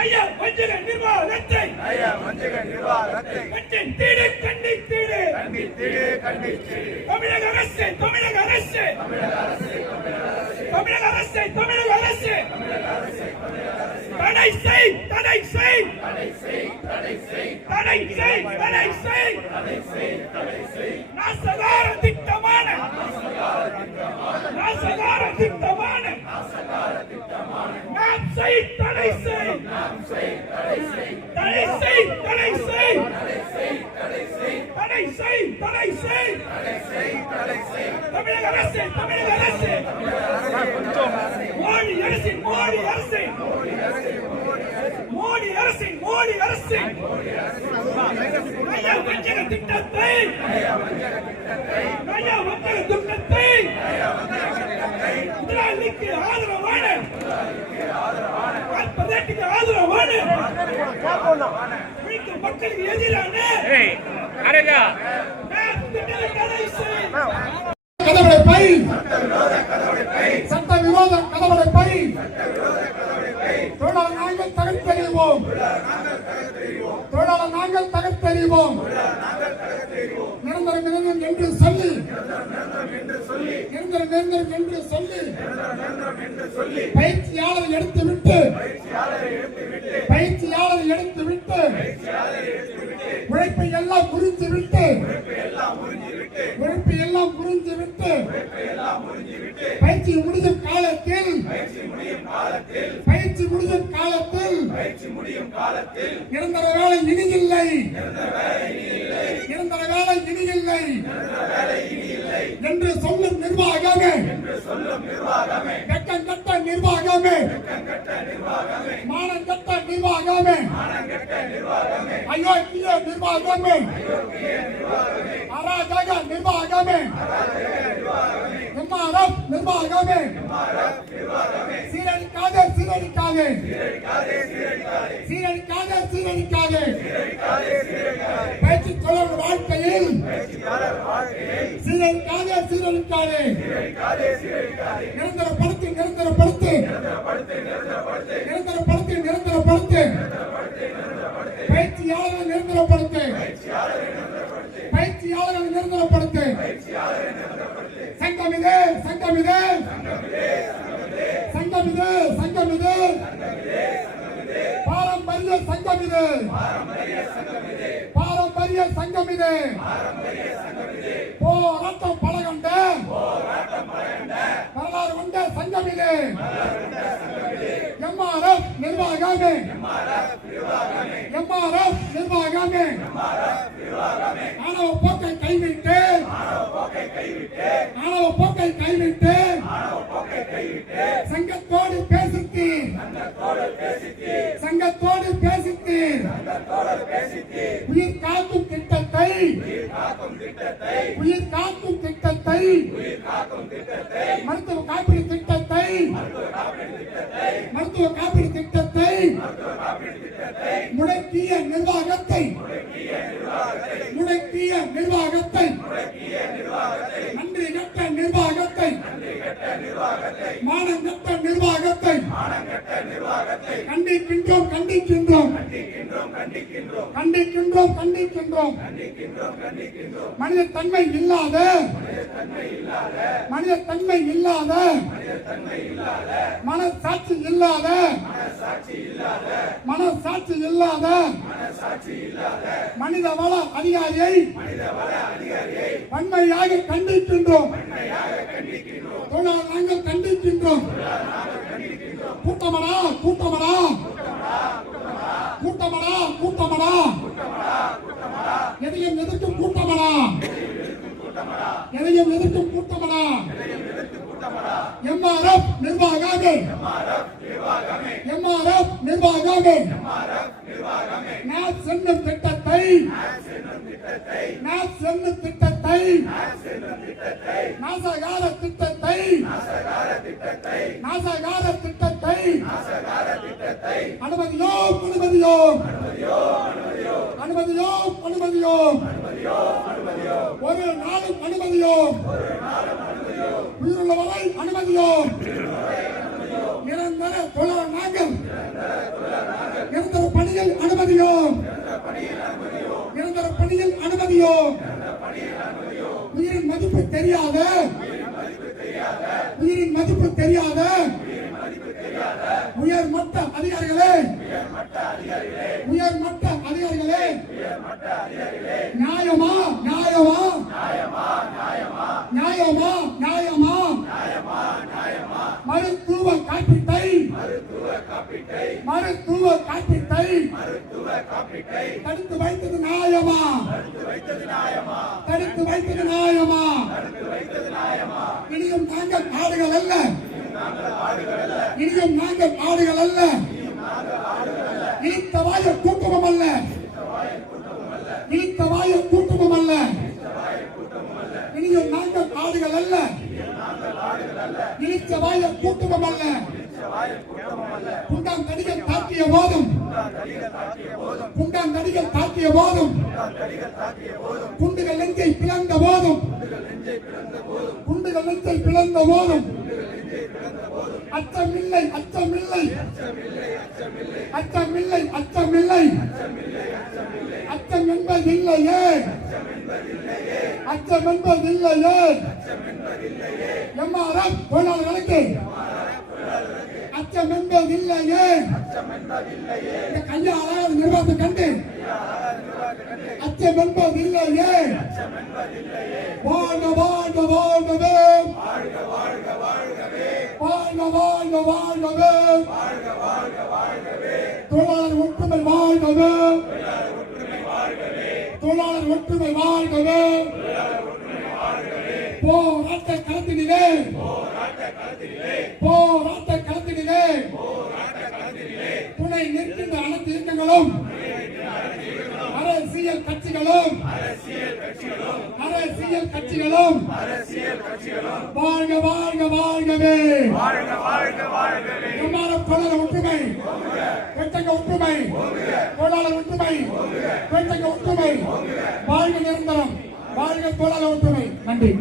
ஐயா வஞ்சக நிர்வாகத்தை. ஐயா வஞ்சக நிர்வாகத்தை. கண்டின் தீடு கண்டித்தீடு கண்டித்திடு கண்டித்திடு தமிழக அரசு தமிழக அரசு. தமிழக அரசு தமிழக அரசு. தடை செய் தடை செய். தடை செய் தடை செய். நாசகார திட்டமான. நாசகார திட்டமான. நாம் செய் தடை செய். தடை செய் தடை செய் தடை செய் தடை செய் தமிழக அரசு தமிழக அரசு மோடி அரசின் மோடி அரசு மோடி அரசின் மோடி அரசு ஐயா வஞ்சக திட்டத்தை மக்களுக்கு எதிரான திட்டத்தை தடை செய் கதவடை பை. சட்ட விரோத கதவடை பை. தொழிலாளர் நாங்கள் தகர்த்தெறிவோம். தொழிலாளர் நாங்கள் தகர்த்தெறிவோம் நிரந்தரம் நிரந்தரம் என்று சொல்லி நிரந்தரம் நிரந்தரம் என்று சொல்லி பயிற்சியாளர் எடுத்து விட்டு பயிற்சியாளர் எடுத்து விட்டு உழைப்பை எல்லாம் புரிந்து விட்டு உழைப்பை எல்லாம் புரிந்து விட்டு பயிற்சி முடியும் காலத்தில் பயிற்சி முடியும் காலத்தில் நிரந்தர வேலை இனி இல்லை நிரந்தர வேலை இனி இல்லை நிர்வாகமே. வெக்கம் கட்ட நிர்வாகமே. மானம் கட்ட நிர்வாகமே. அயோக்கிய நிர்வாகமே. அராஜக நிர்வாகமே. எம்ஆர்எஃப் நிர்வாகமே. சீரழிக்காதே சீரழிக்காதே. சீரழிக்காதே சீரழிக்காதே பயிற்சி தொழில் வாழ்க்கையில் சீரழிக்காதே சீரழிக்காதே. நிரந்தரப்படுத்து நிரந்தரப்படுத்து. நிரந்தரப்படுத்து நிரந்தரப்படுத்து. பயிற்சியாளரை நிரந்தரப்படுத்து. பயிற்சியாளரை நிரந்தரப்படுத்து. சங்கம் இது சங்கம் இது. சங்கம் இது சங்கம் இது பாரம்பரிய சங்கம் இது. பாரம்பரிய சங்கம் இது. பாரம்பரிய சங்கம் இது. போராட்டம் பழகண்ட வரலாறு கொண்ட சங்கம் இது எம்ஆர்எஃப் நிர்வாகமே. எம்ஆர்எஃப் நிர்வாகமே. ஆணவ போக்கை கைவிட்டு ஆணவ போக்கை கைவிட்டு சங்கத்தோடு பேசித்தீர் சங்கத்தோடு பேசித்தீர் உயிர் காக்கும் திட்டத்தை உயிர் காக்கும் திட்டத்தை மருத்துவ காப்பீடு திட்டத்தை மருத்துவ காப்பீடு திட்டத்தை முடக்கிய நிர்வாகத்தை முடக்கிய நிர்வாகத்தை நன்றி கட்ட நிர்வாகத்தை மானம் கட்ட நிர்வாகத்தை கண்டிக்கின்றோம் கண்டிக்கின்றோம் கண்டிக்கின்றோம். கண்டிக்கின்றோம் மனித தன்மை இல்லாத மனித தன்மை இல்லாத மனசாட்சி இல்லாத மனசாட்சி இல்லாத மனித வள அதிகாரியை வன்மையாக கண்டிக்கின்றோம். நாங்கள் கண்டிக்கின்றோம். கூட்டமடா கூட்டமடா கூட்டமடா கூட்டமடா எதையும் எதிர்க்கும் கூட்டமடா எதையும் எதிர்க்கும் கூட்டமடா எம்ஆர்எஃப் நிர்வாகமே. எம்ஆர்எஃப் நிர்வாகமே. நான் சென்னும் திட்டத்தை. நான் சென்னும் திட்டத்தை. நாசகார திட்டத்தை. நாசகார திட்டத்தை. அனுமதியோம் அனுமதியோம் அனுமதியோம் அனுமதியோம் ஒரு நாளும் அனுமதியோம் உயிருள்ளவரை அனுமதியோம் நிரந்தர தொழில் நாங்கள் நிரந்தர பணியில் அனுமதியோம் நிரந்தர பணியில் அனுமதியோ உயிரின் மதிப்பு தெரியாத. உயிரின் மதிப்பு தெரியாத. உயர் மட்ட அதிகாரிகளே. உயர் மட்ட அதிகாரிகளே. நியாயமா? நியாயமா? நியாயமா? நியாயமா? மருத்துவ காப்பீட்டை. மருத்துவ தடுத்து வைத்தது நியாயமா? தடுத்து வைத்தது நியாயமா? இனியும் நாங்கள் ஆடுகள் அல்ல. இனியும் நாங்கள் ஆடுகள் அல்ல. இழுத்த வாய கூட்டமும் அல்ல. இழுத்த வாய கூட்டமும் அல்ல. இனியும் நாங்கள் ஆடுகள் அல்ல. இழுத்த வாய கூட்டமும் அல்ல. குண்டான் தடிகள் தாக்கிய போதும். குண்டான் தடிகள் தாக்கிய போதும். குண்டுகள் நெஞ்சை பிளந்த போதும். குண்டுகள் நெஞ்சை பிளந்த போதும். அச்சமில்லை அச்சமில்லை. அச்சமில்லை அச்சமில்லை. அச்சம் என்பதில்லையே. அச்சம் என்பதில்லையே. எம்ஆர்எஃப் தொழிலாளர்களுக்கு அச்சம் என்பதில்லையே இந்த கையாள நிர்வாகத்தை கண்டு அச்சம் என்பதில்லையே வாழ்க வாழ்க வாழ்கவே. வாழ்க வாழ்க வாழ்கவே. தொழிலாளர் ஒற்றுமை வாழ்கவே. தொழிலாளர் ஒற்றுமை வாழ்கவே. போராட்ட களத்தினிலே. போராட்ட அரசியல் கட்சிகளும் அரசியல் கட்சிகளும் வாழ்க வாழ்க வாழ்கவே. வாழ்க வாழ்க வாழ்கவே. எம்ஆர்எஃப் தொழிலாளர் ஒற்றுமை வெட்டங்க ஒற்றுமை தொழிலாளர் ஒற்றுமை வெட்டங்க ஒற்றுமை. வாழ்க நிரந்தரம் வாழ்க தொழிலாளர் ஒற்றுமை. நன்றி.